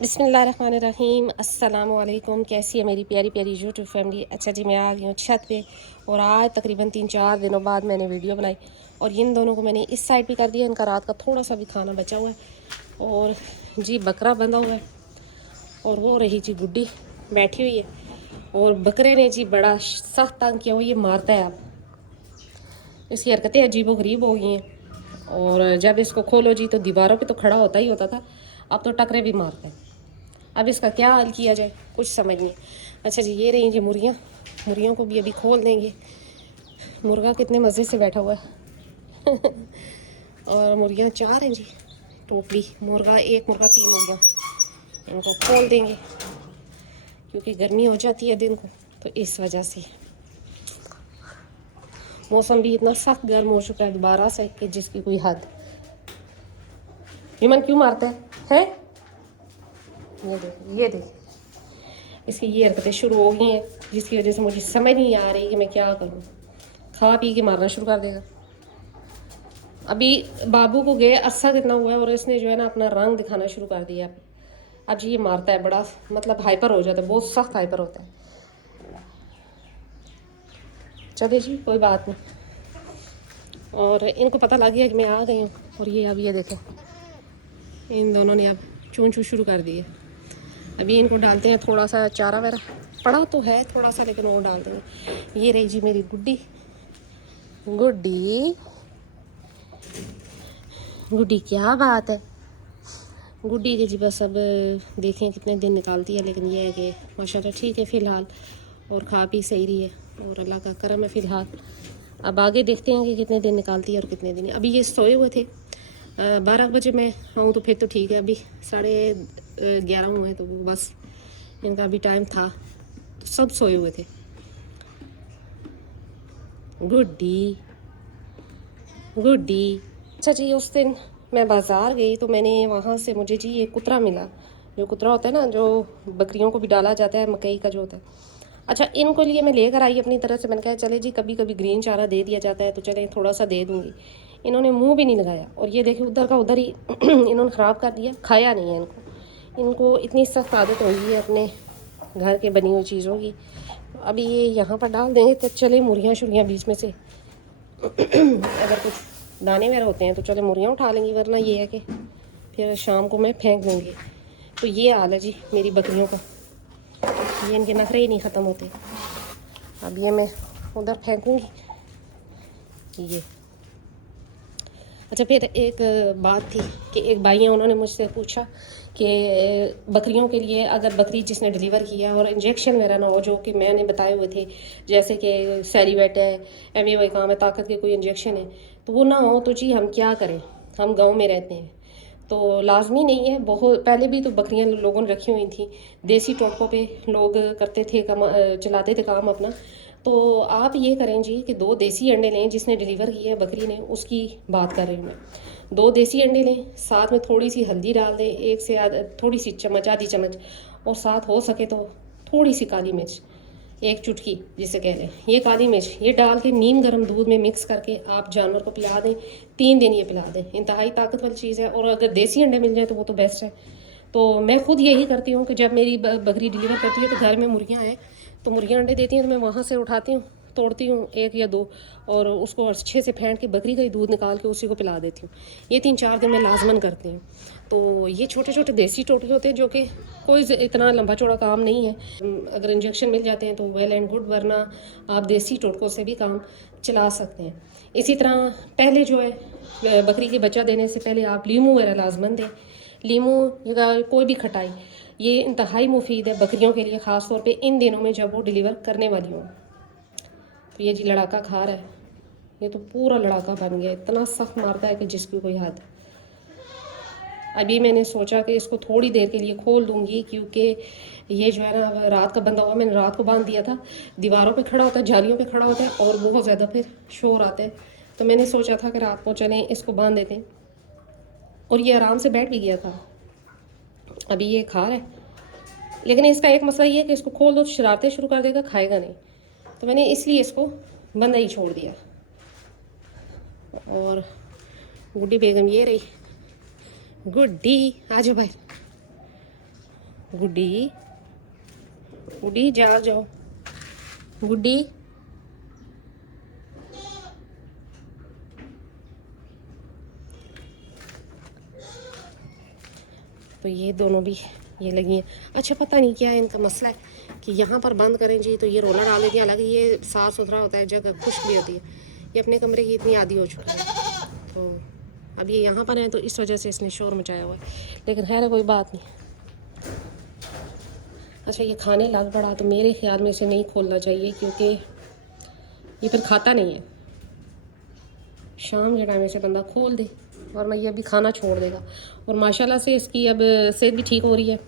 बिस्मिल्लाहिर्रहमानिर्रहीम। अस्सलाम वालेकुम। कैसी है मेरी प्यारी प्यारी यूट्यूब फैमिली। अच्छा जी, मैं आ गई हूँ छत पे और आज तकरीबन 3-4 दिनों बाद मैंने वीडियो बनाई और इन दोनों को मैंने इस साइड भी कर दिया। इनका रात का थोड़ा सा भी खाना बचा हुआ है और जी बकरा बंधा हुआ है और वो रही जी गुड्डी बैठी हुई है और बकरे ने जी बड़ा सख्त तंग किया हुआ। ये मारता है, अब इसकी हरकतें अजीबो गरीब हो गई हैं और जब इसको खोलो जी तो दीवारों पे तो खड़ा होता ही होता था, अब तो टकरे भी मारता है। अब इसका क्या हाल किया जाए कुछ समझ नहीं। अच्छा जी, ये रही जी मुर्गियाँ। मुर्गियों को भी अभी खोल देंगे। मुर्गा कितने मज़े से बैठा हुआ है और मुर्गियाँ 4 हैं जी टोटली। मुर्गा 1 मुर्गा 3 मुर्गियाँ। इनको खोल देंगे क्योंकि गर्मी हो जाती है दिन को, तो इस वजह से मौसम भी इतना सख्त गर्म हो चुका है दोबारा से कि जिसकी कोई हद। विमन क्यों मारता है? ये देख इसकी ये हरकतें शुरू हो गई हैं जिसकी वजह से मुझे समझ नहीं आ रही कि मैं क्या करूं। खा पी के मारना शुरू कर देगा। अभी बाबू को गए अरसा कितना हुआ है और इसने जो है ना अपना रंग दिखाना शुरू कर दिया। अब जी ये मारता है, बड़ा मतलब हाइपर हो जाता है, बहुत सख्त हाइपर होता है। चले जी कोई बात नहीं। और इनको पता लग गया कि मैं आ गई हूँ और ये देखें इन दोनों ने अब चूं चूं शुरू कर दी है। अभी इनको डालते हैं थोड़ा सा चारा वगैरह, पड़ा तो है थोड़ा सा लेकिन वो डाल देंगे। ये रही जी मेरी गुड्डी। गुड्डी गुड्डी क्या बात है। गुड्डी के जी बस अब देखें कितने दिन निकालती है, लेकिन यह है कि माशाल्लाह ठीक है फ़िलहाल और खा पी सही रही है और अल्लाह का करम है फ़िलहाल। अब आगे देखते हैं कि कितने दिन निकालती है और कितने दिन। अभी ये सोए हुए थे, 12 बजे मैं आऊँ तो फिर तो ठीक है। अभी 11:30 हुए तो बस इनका अभी टाइम था, तो सब सोए हुए थे। गुड्डी गुड्डी। अच्छा जी, उस दिन मैं बाज़ार गई तो मैंने वहाँ से मुझे जी एक कुतरा मिला। जो कुतरा होता है ना, जो बकरियों को भी डाला जाता है, मकई का जो होता है। अच्छा, इनको लिए मैं लेकर आई अपनी तरफ से। मैंने कहा चले जी कभी कभी ग्रीन चारा दे दिया जाता है तो चले थोड़ा सा दे दूँगी। इन्होंने मुंह भी नहीं लगाया और ये देखिए उधर का उधर ही इन्होंने ख़राब कर दिया। खाया नहीं है इनको इतनी सख्त आदत हो गई है अपने घर के बनी हुई चीज़ों की। अभी ये यहाँ पर डाल देंगे तो चले मुर्गियाँ शुर्गियाँ बीच में से अगर कुछ दाने वगैरह होते हैं तो चले मुर्गियाँ उठा लेंगी, वरना ये है कि फिर शाम को मैं फेंक दूँगी। तो ये हाल है जी मेरी बकरियों का। ये इनके नखरे ही नहीं ख़त्म होते। अब ये मैं उधर फेंकूँगी ये। अच्छा, फिर एक बात थी कि एक भाई हैं, उन्होंने मुझसे पूछा कि बकरियों के लिए अगर बकरी जिसने डिलीवर किया और इंजेक्शन वगैरह ना हो जो कि मैंने बताए हुए थे, जैसे कि सेरीवेट है, एमवी काम है, ताकत के कोई इंजेक्शन है, तो वो ना हो तो जी हम क्या करें। हम गांव में रहते हैं तो लाजमी नहीं है। बहुत पहले भी तो बकरियां लोगों ने रखी हुई थी, देसी टोटकों पे लोग करते थे चलाते थे काम अपना। तो आप ये करें जी कि 2 देसी अंडे लें। जिसने डिलीवर किया है बकरी ने उसकी बात कर रही हूँ मैं। 2 देसी अंडे लें, साथ में थोड़ी सी हल्दी डाल दें, एक से थोड़ी सी चम्मच, आधी चम्मच, और साथ हो सके तो थोड़ी सी काली मिर्च, 1 चुटकी जिसे कह लें, ये काली मिर्च, ये डाल के नीम गर्म दूध में मिक्स करके आप जानवर को पिला दें। 3 दिन ये पिला दें। इंतहाई ताकत वाली चीज़ है और अगर देसी अंडे मिल जाए तो वो तो बेस्ट है। तो मैं खुद यही करती हूँ कि जब मेरी बकरी डिलीवर करती है तो घर में मुर्गियाँ हैं तो मुर्गियाँ अंडे देती हैं, तो मैं वहाँ से उठाती हूँ, तोड़ती हूँ 1 या 2 और उसको अच्छे से फेंट के बकरी का ही दूध निकाल के उसी को पिला देती हूँ। ये 3-4 दिन मैं लाजमन करती हूँ। तो ये छोटे छोटे देसी टोटके होते हैं जो कि कोई इतना लंबा चौड़ा काम नहीं है। अगर इंजेक्शन मिल जाते हैं तो वेल एंड गुड, वरना आप देसी टोटकों से भी काम चला सकते हैं। इसी तरह पहले जो है बकरी के बच्चा देने से पहले आप लीमू वगैरह लाजमन दें। लीमू या कोई भी खटाई ये इंतहाई मुफीद है बकरियों के लिए, ख़ास तौर पे इन दिनों में जब वो डिलीवर करने वाली हों। तो ये जी लड़ाका खा रहा है, ये तो पूरा लड़ाका बन गया, इतना सख्त मारता है कि जिसकी कोई हद। अभी मैंने सोचा कि इसको थोड़ी देर के लिए खोल दूंगी क्योंकि ये जो है ना रात का बंधा हुआ। मैंने रात को बांध दिया था, दीवारों पे खड़ा होता है, जालियों पे खड़ा होता है और बहुत ज़्यादा फिर शोर आता है। तो मैंने सोचा था कि रात को चलें इसको बांध देते हैं और ये आराम से बैठ भी गया था। अभी ये खा रहा है, लेकिन इसका एक मसला ये है कि इसको खोल दो तो शरारतें शुरू कर देगा, खाएगा नहीं। तो मैंने इसलिए इसको बंदा ही छोड़ दिया। और गुड्डी बेगम ये रही। गुड्डी आ जाओ भाई। गुड्डी, गुड्डी जाओ जाओ, गुड्डी। तो ये दोनों भी ये लगी हैं। अच्छा पता नहीं क्या है इनका मसला है कि यहाँ पर बंद करें जी तो ये रोला डाल देती है। हालांकि ये साफ़ सुथरा होता है, जगह खुश्क भी होती है। ये अपने कमरे की इतनी आदी हो चुकी है, तो अब ये यहाँ पर है तो इस वजह से इसने शोर मचाया हुआ है, लेकिन खैर कोई बात नहीं। अच्छा ये खाने लग पड़ा तो मेरे ख्याल में इसे नहीं खोलना चाहिए, क्योंकि ये फिर खाता नहीं है। शाम के टाइम इसे बंदा खोल दे, वरना ये अभी खाना छोड़ देगा। और माशाल्लाह से इसकी अब सेहत भी ठीक हो रही है।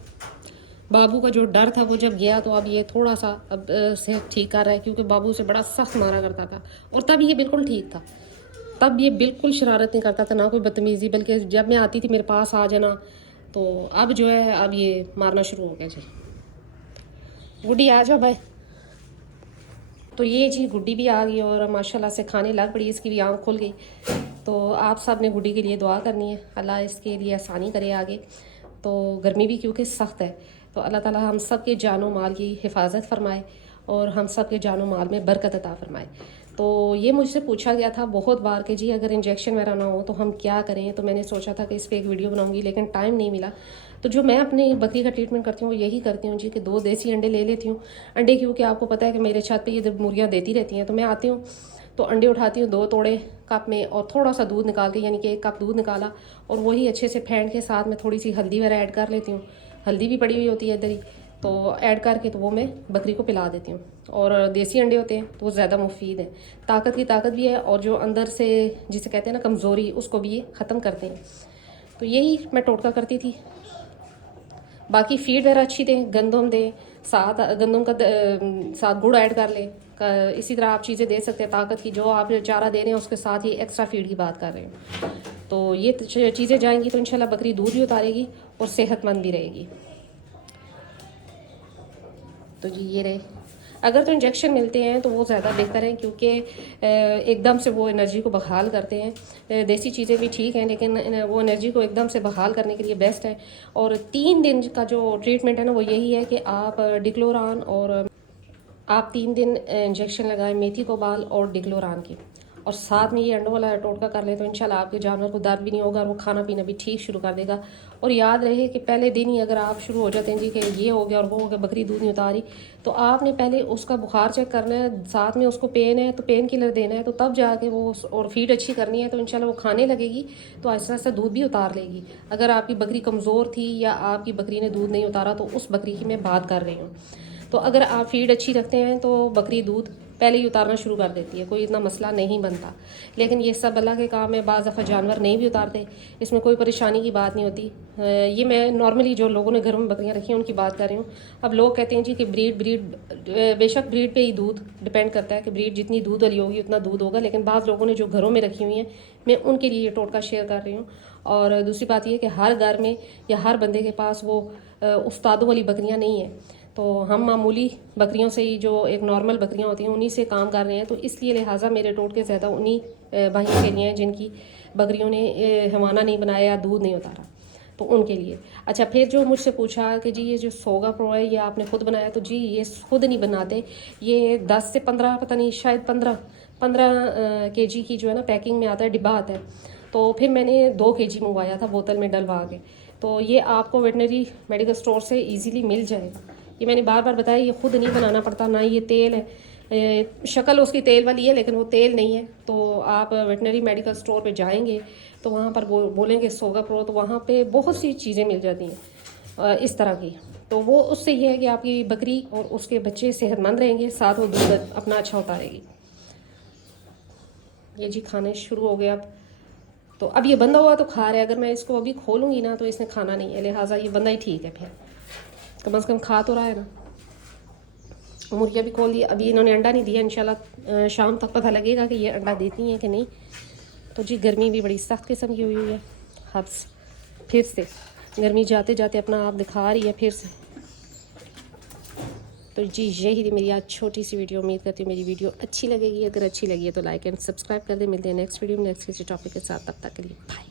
बाबू का जो डर था वो जब गया तो अब ये थोड़ा सा अब सेहत ठीक कर रहा है, क्योंकि बाबू से बड़ा सख्त मारा करता था और तब ये बिल्कुल ठीक था। तब ये बिल्कुल शरारत नहीं करता था, ना कोई बदतमीज़ी, बल्कि जब मैं आती थी मेरे पास आ जाना। तो अब जो है अब ये मारना शुरू हो गया जी। गुड्डी आ जाओ भाई। तो ये जी गुड्डी भी आ गई और माशाल्लाह से खाने लग पड़ी, इसकी भी आँख खुल गई। तो आप सब ने गुड्डी के लिए दुआ करनी है, अल्लाह इसके लिए आसानी करे आगे। तो गर्मी भी क्योंकि सख्त है, तो अल्लाह ताला हम सब के जानो माल की हिफाजत फरमाए और हम सब के जानो माल में बरकत अता फरमाए। तो ये मुझसे पूछा गया था बहुत बार कि जी अगर इंजेक्शन वगैरह ना हो तो हम क्या करें। तो मैंने सोचा था कि इस पर एक वीडियो बनाऊंगी, लेकिन टाइम नहीं मिला। तो जो मैं अपनी बकरी का ट्रीटमेंट करती हूँ वो यही करती हूँ जी कि 2 देसी अंडे ले लेती हूँ। अंडे क्योंकि आपको पता है कि मेरे छत पे ये मुर्गियाँ देती रहती हैं, तो मैं आती हूँ तो अंडे उठाती हूँ 2 तोड़े कप में और थोड़ा सा दूध निकाल के, यानी कि 1 कप दूध निकाला और वही अच्छे से फेंट के साथ में थोड़ी सी हल्दी वगैरह ऐड कर लेती हूँ। हल्दी भी पड़ी हुई होती है इधर ही, तो ऐड करके तो वो मैं बकरी को पिला देती हूँ। और देसी अंडे होते हैं तो वो ज़्यादा मुफीद हैं, ताकत की ताकत भी है, और जो अंदर से जिसे कहते हैं ना कमज़ोरी, उसको भी ये ख़त्म करते हैं। तो यही मैं टोटका करती थी। बाकी फीड वगैरह अच्छी दें, गंदम दें, साथ गंदम का साथ गुड़ ऐड कर लें। इसी तरह आप चीज़ें दे सकते हैं ताकत की, जो आप चारा दे रहे हैं उसके साथ ही एक्स्ट्रा फीड की बात कर रहे हैं। तो ये चीज़ें जाएंगी तो इंशाल्लाह बकरी दूध भी उतारेगी और सेहतमंद भी रहेगी। तो जी ये रहे, अगर तो इंजेक्शन मिलते हैं तो वो ज़्यादा बेहतर है, क्योंकि एकदम से वो एनर्जी को बहाल करते हैं। देसी चीज़ें भी ठीक हैं, लेकिन वो एनर्जी को एकदम से बहाल करने के लिए बेस्ट है। और 3 दिन का जो ट्रीटमेंट है ना वो यही है कि आप डिक्लोरान और आप 3 दिन इंजेक्शन लगाएं मेथी को बाल और डिक्लोरान की, और साथ में ये अंडों वाला टोटका कर लें तो इंशाल्लाह आपके जानवर को दर्द भी नहीं होगा और वो खाना पीना भी ठीक शुरू कर देगा। और याद रहे कि पहले दिन ही अगर आप शुरू हो जाते हैं जी कि ये हो गया और वो हो गया, बकरी दूध नहीं उतारी, तो आपने पहले उसका बुखार चेक करना है, साथ में उसको पेन है तो पेन किलर देना है, तो तब जाके वो, और फीड अच्छी करनी है तो इंशाल्लाह वो खाने लगेगी तो आहिस्ता आहिस्ता दूध भी उतार लेगी। अगर आपकी बकरी कमज़ोर थी या आपकी बकरी ने दूध नहीं उतारा तो उस बकरी की मैं बात कर रही हूँ। तो अगर आप फीड अच्छी रखते हैं तो बकरी दूध पहले ही उतारना शुरू कर देती है, कोई इतना मसला नहीं बनता। लेकिन ये सब अल्लाह के काम है, बाज़ दफ़ा जानवर नहीं भी उतारते, इसमें कोई परेशानी की बात नहीं होती। ये मैं नॉर्मली जो लोगों ने घर में बकरियां रखी हैं उनकी बात कर रही हूँ। अब लोग कहते हैं जी कि ब्रीड बेशक ब्रीड पे ही दूध डिपेंड करता है कि ब्रीड जितनी दूध वाली होगी उतना दूध होगा, लेकिन बाज़ लोगों ने जो घरों में रखी हुई हैं मैं उनके लिए ये टोटका शेयर कर रही हूँ। और दूसरी बात ये कि हर घर में या हर बंदे के पास वो उस्तादों वाली बकरियाँ नहीं हैं, तो हम मामूली बकरियों से ही, जो एक नॉर्मल बकरियां होती हैं उन्हीं से काम कर रहे हैं। तो इसलिए लिहाजा मेरे टोटके ज़्यादा उन्हीं भाइयों के लिए हैं जिनकी बकरियों ने हवाना नहीं बनाया या दूध नहीं उतारा, तो उनके लिए। अच्छा, फिर जो मुझसे पूछा कि जी ये जो सोगा प्रो है ये आपने खुद बनाया, तो जी ये खुद नहीं बनाते, ये 10 से 15 पता नहीं शायद 15 kg की जो है ना पैकिंग में आता है, डिब्बा आता है। तो फिर मैंने 2 kg मंगवाया था बोतल में डलवा के, तो ये आपको वेटनरी मेडिकल स्टोर से ईज़िली मिल जाएगा। ये मैंने बार बार बताया, ये ख़ुद नहीं बनाना पड़ता, ना ये तेल है, शक्ल उसकी तेल वाली है लेकिन वो तेल नहीं है। तो आप वेटनरी मेडिकल स्टोर पे जाएंगे तो वहाँ पर बोलेंगे सोगा प्रो, तो वहाँ पे बहुत सी चीज़ें मिल जाती हैं इस तरह की। तो वो उससे ये है कि आपकी बकरी और उसके बच्चे सेहतमंद रहेंगे, साथ वो दूध अपना अच्छा उतारेगी। ये जी खाने शुरू हो गए अब, तो अब ये बंदा हुआ तो खा रहा है, अगर मैं इसको अभी खोलूँगी ना तो इसने खाना नहीं है, लिहाजा ये बंदा ही ठीक है, फिर कम से कम खा तो रहा है ना। मुर्गियाँ भी खोल दी, अभी इन्होंने अंडा नहीं दिया, इंशाल्लाह शाम तक पता लगेगा कि ये अंडा देती हैं कि नहीं। तो जी गर्मी भी बड़ी सख्त किस्म की हुई है, अब फिर से गर्मी जाते जाते अपना आप दिखा रही है फिर से। तो जी यही थी मेरी आज छोटी सी वीडियो, उम्मीद करती हूँ मेरी वीडियो अच्छी लगेगी। अगर अच्छी लगी है तो लाइक एंड सब्सक्राइब कर दें। मिलते हैं नेक्स्ट वीडियो में नेक्स्ट किसी टॉपिक के साथ, तब तक के लिए बाय।